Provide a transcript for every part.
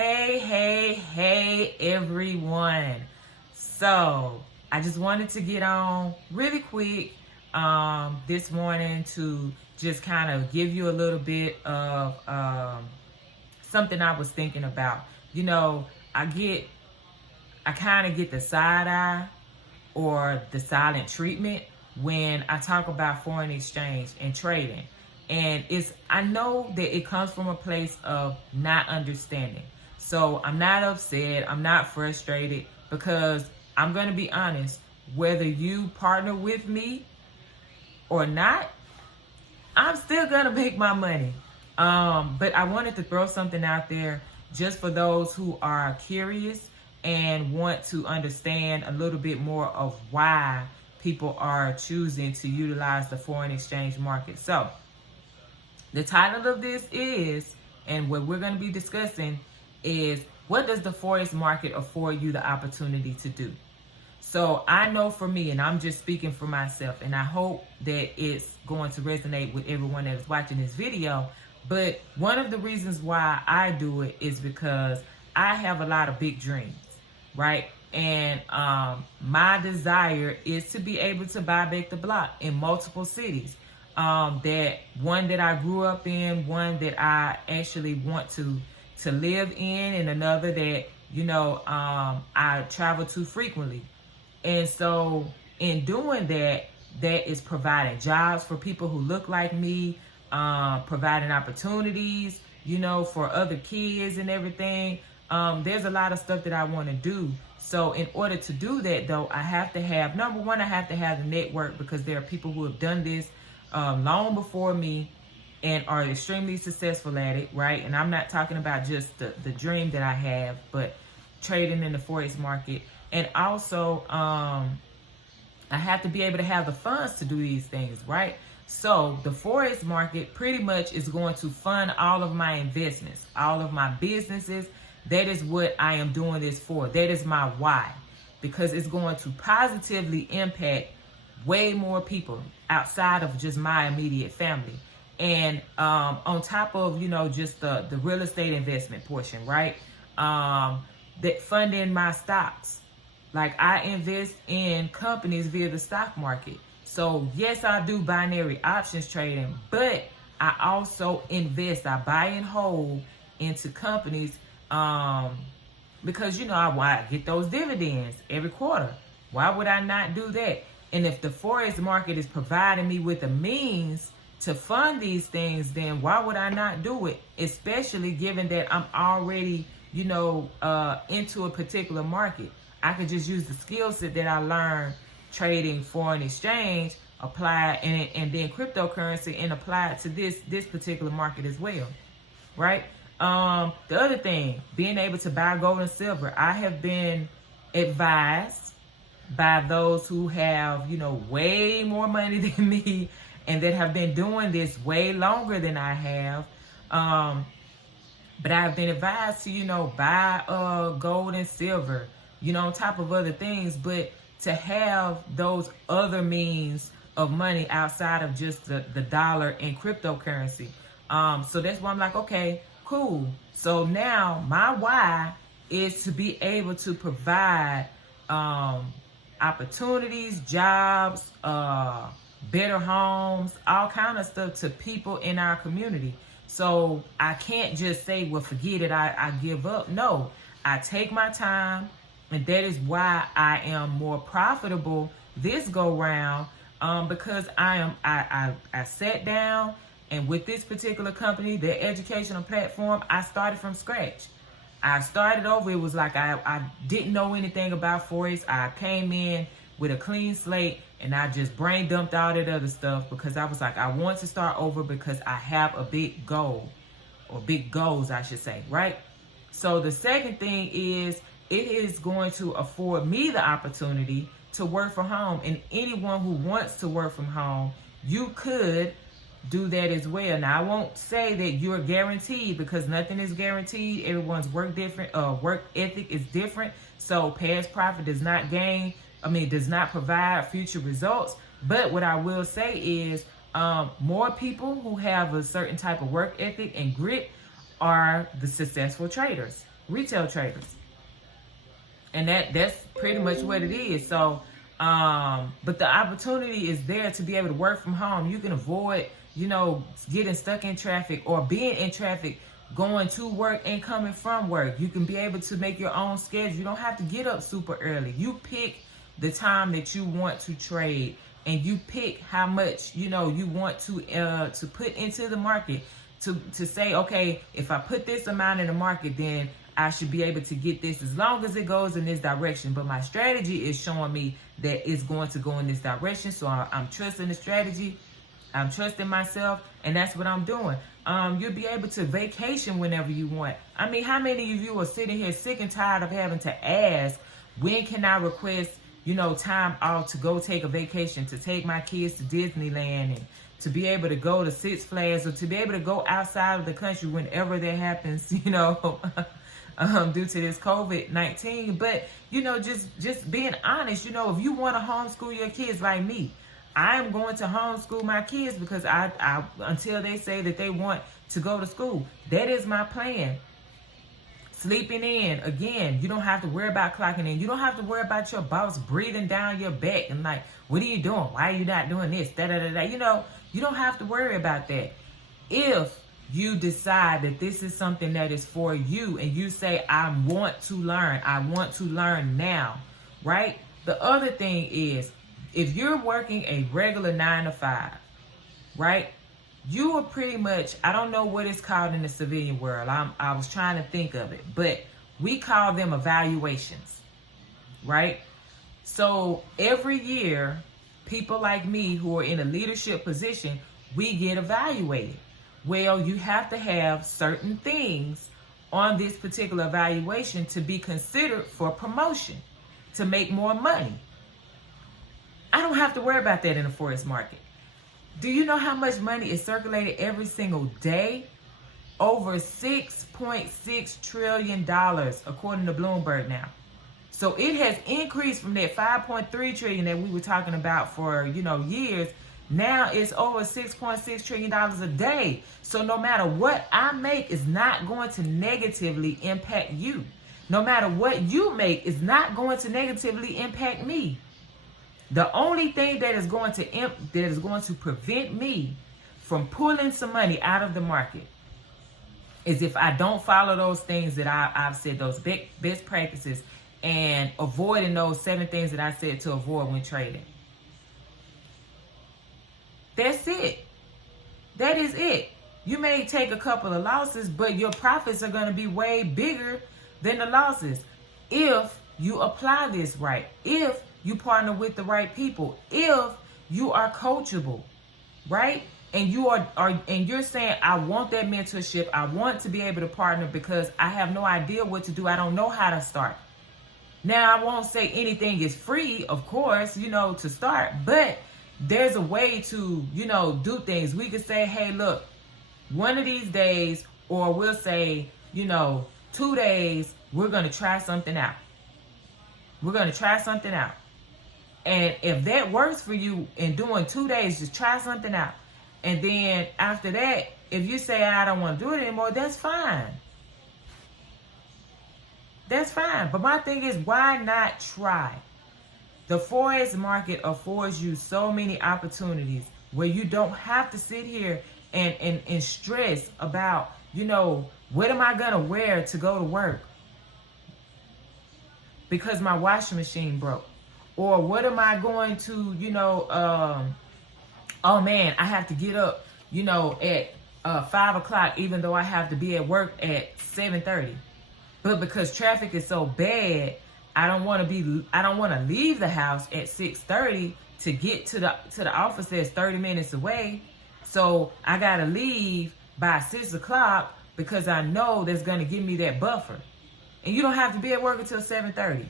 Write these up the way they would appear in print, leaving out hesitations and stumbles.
Hey, everyone. So, I just wanted to get on really quick this morning to just kind of give you a little bit of something I was thinking about. You know, I kind of get the side eye or the silent treatment when I talk about foreign exchange and trading. And I know that it comes from a place of not understanding. So I'm not upset, I'm not frustrated, because I'm going to be honest, whether you partner with me or not, I'm still going to make my money. But I wanted to throw something out there just for those who are curious and want to understand a little bit more of why people are choosing to utilize the foreign exchange market. So the title of this is, and what we're going to be discussing is, what does the Forex market afford you the opportunity to do? So I know for me, and I'm just speaking for myself, and I hope that it's going to resonate with everyone that is watching this video, but one of the reasons why I do it is because I have a lot of big dreams, right? And my desire is to be able to buy back the block in multiple cities. That one that I grew up in, one that I actually want to live in, and another that, I travel to frequently. And so in doing that, that is providing jobs for people who look like me, providing opportunities, for other kids and everything. There's a lot of stuff that I want to do. So in order to do that, though, I have to have, number one, I have to have the network, because there are people who have done this long before me and are extremely successful at it, right? And I'm not talking about just the dream that I have, but trading in the Forex market. And also, I have to be able to have the funds to do these things, right? So the Forex market pretty much is going to fund all of my investments, all of my businesses. That is what I am doing this for. That is my why, because it's going to positively impact way more people outside of just my immediate family. And on top of, just the real estate investment portion, right? That funding my stocks. Like, I invest in companies via the stock market. So yes, I do binary options trading, but I also invest. I buy and hold into companies because, I get those dividends every quarter. Why would I not do that? And if the Forex market is providing me with the means to fund these things, then why would I not do it? Especially given that I'm already, into a particular market. I could just use the skill set that I learned trading foreign exchange, apply and then cryptocurrency, and apply it to this particular market as well, right? The other thing, being able to buy gold and silver. I have been advised by those who have, way more money than me, and that have been doing this way longer than I have. But I've been advised to, buy gold and silver, on top of other things, but to have those other means of money outside of just the dollar and cryptocurrency. So that's why I'm like, okay, cool. So now my why is to be able to provide opportunities, jobs, better homes, all kind of stuff to people in our community. So I can't just say, well, forget it, I give up. No, I take my time, and that is why I am more profitable this go round, because I sat down, and with this particular company, the educational platform, I started from scratch. I started over. It was like I didn't know anything about Forex. I came in with a clean slate, and I just brain dumped all that other stuff, because I was like, I want to start over because I have a big goal, or big goals, I should say, right? So the second thing is, it is going to afford me the opportunity to work from home. And anyone who wants to work from home, you could do that as well. Now, I won't say that you're guaranteed, because nothing is guaranteed. Everyone's work ethic is different. So past profit does not provide future results. But what I will say is, more people who have a certain type of work ethic and grit are the successful traders. retail traders. And that's pretty much what it is. So, but the opportunity is there to be able to work from home. You can avoid, getting stuck in traffic or being in traffic, going to work and coming from work. You can be able to make your own schedule. You don't have to get up super early. You pick the time that you want to trade, and you pick how much, you want to put into the market to say, okay, if I put this amount in the market, then I should be able to get this as long as it goes in this direction. But my strategy is showing me that it's going to go in this direction. So I'm trusting the strategy. I'm trusting myself. And that's what I'm doing. You'll be able to vacation whenever you want. I mean, how many of you are sitting here sick and tired of having to ask, when can I request, time off to go take a vacation, to take my kids to Disneyland, and to be able to go to Six Flags, or to be able to go outside of the country whenever that happens, due to this COVID-19. But, just being honest, if you want to homeschool your kids like me, I'm going to homeschool my kids because I until they say that they want to go to school. That is my plan. Sleeping in, again, you don't have to worry about clocking in. You don't have to worry about your boss breathing down your back and like, what are you doing? Why are you not doing this? You don't have to worry about that. If you decide that this is something that is for you and you say, I want to learn now, right? The other thing is, if you're working a regular 9 to 5, right? You are pretty much, I don't know what it's called in the civilian world. I was trying to think of it, but we call them evaluations, right? So every year, people like me who are in a leadership position, we get evaluated. Well, you have to have certain things on this particular evaluation to be considered for promotion, to make more money. I don't have to worry about that in the Forex market. Do you know how much money is circulated every single day? Over $6.6 trillion, according to Bloomberg now. So it has increased from that 5.3 trillion that we were talking about for, years. Now it's over $6.6 trillion a day. So no matter what I make is not going to negatively impact you. No matter what you make is not going to negatively impact me. The only thing that is going to prevent me from pulling some money out of the market is if I don't follow those things that I've said, those best practices, and avoiding those 7 things that I said to avoid when trading. That's it. That is it. You may take a couple of losses, but your profits are going to be way bigger than the losses if you apply this right. If you partner with the right people, if you are coachable, right? And you and you're saying, I want that mentorship. I want to be able to partner because I have no idea what to do. I don't know how to start. Now, I won't say anything is free, of course, to start, but there's a way to, do things. We could say, hey, look, one of these days, or we'll say, 2 days, we're going to try something out. We're going to try something out. And if that works for you in doing 2 days, just try something out. And then after that, if you say, I don't want to do it anymore, that's fine. That's fine. But my thing is, why not try? The Forex market affords you so many opportunities where you don't have to sit here and stress about, what am I going to wear to go to work? Because my washing machine broke. Or what am I going to, oh man, I have to get up, at 5 o'clock, even though I have to be at work at 7:30. But because traffic is so bad, I don't want to leave the house at 6:30 to get to the office that's 30 minutes away. So I gotta leave by 6 o'clock because I know that's gonna give me that buffer. And you don't have to be at work until 7:30.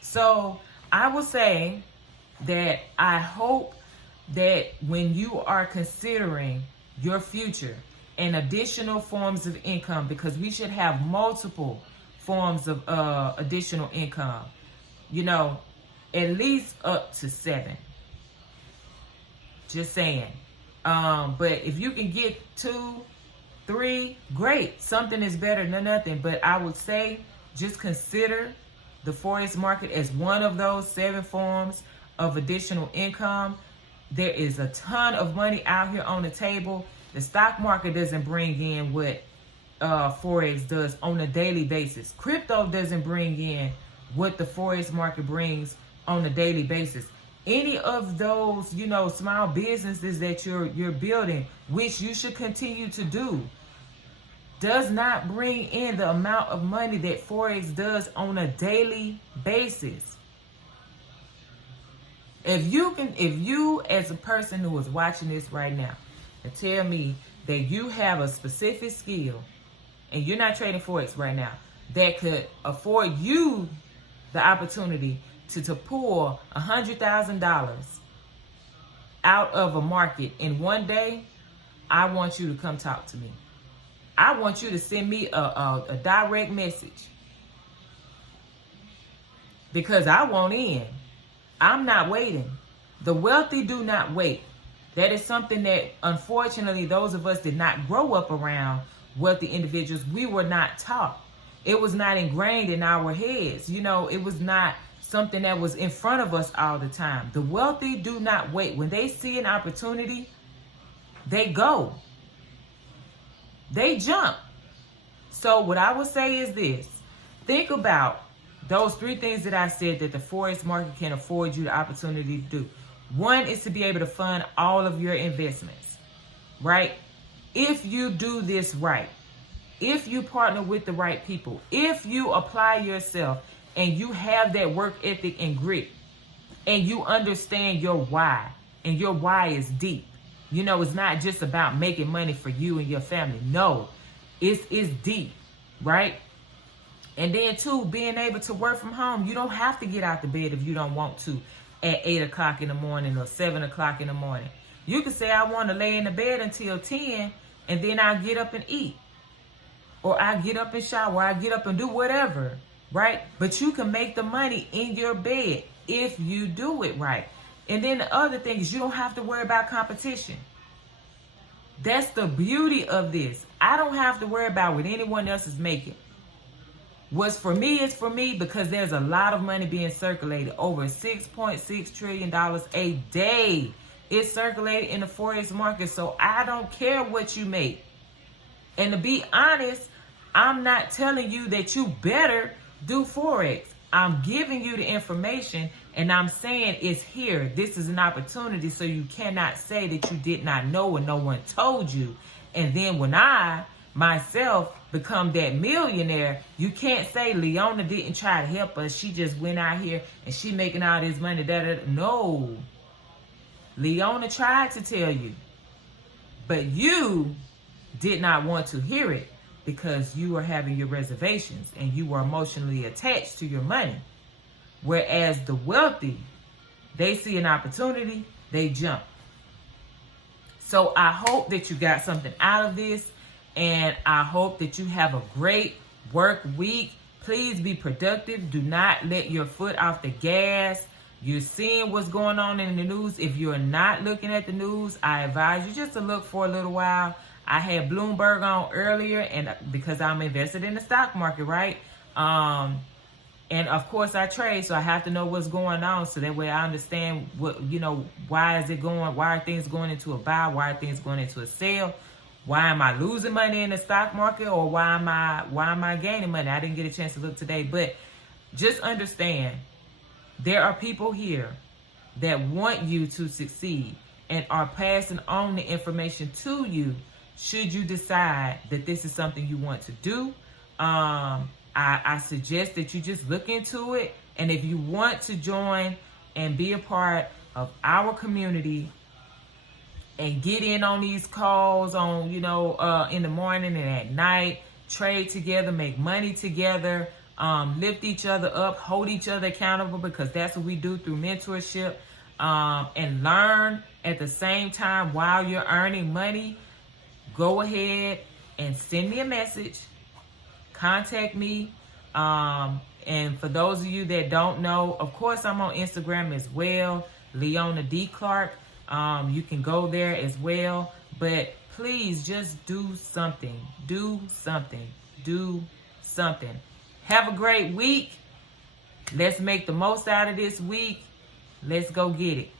So I will say that I hope that when you are considering your future and additional forms of income, because we should have multiple forms of additional income, at least up to 7. Just saying. But if you can get 2, 3, great. Something is better than nothing. But I would say just consider the Forex market as one of those 7 forms of additional income. There is a ton of money out here on the table. The stock market doesn't bring in what Forex does on a daily basis. Crypto doesn't bring in what the Forex market brings on a daily basis. Any of those, small businesses that you're building, which you should continue to do, does not bring in the amount of money that Forex does on a daily basis. If you as a person who is watching this right now and tell me that you have a specific skill and you're not trading Forex right now that could afford you the opportunity to pull $100,000 out of a market in one day, I want you to come talk to me. I want you to send me a direct message, because I want in. I'm not waiting. The wealthy do not wait. That is something that, unfortunately, those of us did not grow up around wealthy individuals. We were not taught. It was not ingrained in our heads. It was not something that was in front of us all the time. The wealthy do not wait. When they see an opportunity, they go. They jump. So what I would say is this. Think about those 3 things that I said that the Forex market can afford you the opportunity to do. 1 is to be able to fund all of your investments, right? If you do this right, if you partner with the right people, if you apply yourself and you have that work ethic and grit, and you understand your why, and your why is deep. It's not just about making money for you and your family. No, it's deep, right? And then 2, being able to work from home. You don't have to get out the bed if you don't want to at 8 o'clock in the morning or 7 o'clock in the morning. You can say, I want to lay in the bed until 10, and then I'll get up and eat. Or I get up and shower, or I get up and do whatever, right? But you can make the money in your bed if you do it right. And then the other thing is you don't have to worry about competition. That's the beauty of this. I don't have to worry about what anyone else is making. What's for me is for me, because there's a lot of money being circulated. Over $6.6 trillion a day is circulated in the Forex market. So I don't care what you make. And to be honest, I'm not telling you that you better do Forex. I'm giving you the information, and I'm saying it's here. This is an opportunity, so you cannot say that you did not know and no one told you. And then when I, myself, become that millionaire, you can't say Leona didn't try to help us. She just went out here and she making all this money. No. Leona tried to tell you. But you did not want to hear it, because you are having your reservations and you are emotionally attached to your money. Whereas the wealthy, they see an opportunity, they jump. So I hope that you got something out of this, and I hope that you have a great work week. Please be productive. Do not let your foot off the gas. You're seeing what's going on in the news. If you're not looking at the news, I advise you just to look for a little while. I had Bloomberg on earlier, and because I'm invested in the stock market, right? And of course I trade, so I have to know what's going on, so that way I understand what, why is it going, why are things going into a buy, why are things going into a sell, why am I losing money in the stock market, or why am I gaining money? I didn't get a chance to look today, but just understand there are people here that want you to succeed and are passing on the information to you. Should you decide that this is something you want to do, I suggest that you just look into it. And if you want to join and be a part of our community and get in on these calls on, in the morning and at night, trade together, make money together, lift each other up, hold each other accountable, because that's what we do through mentorship, and learn at the same time while you're earning money. Go ahead and send me a message. Contact me. And for those of you that don't know, of course, I'm on Instagram as well, Leona D. Clark. You can go there as well. But Please just do something. Do something. Do something. Have a great week. Let's make the most out of this week. Let's go get it.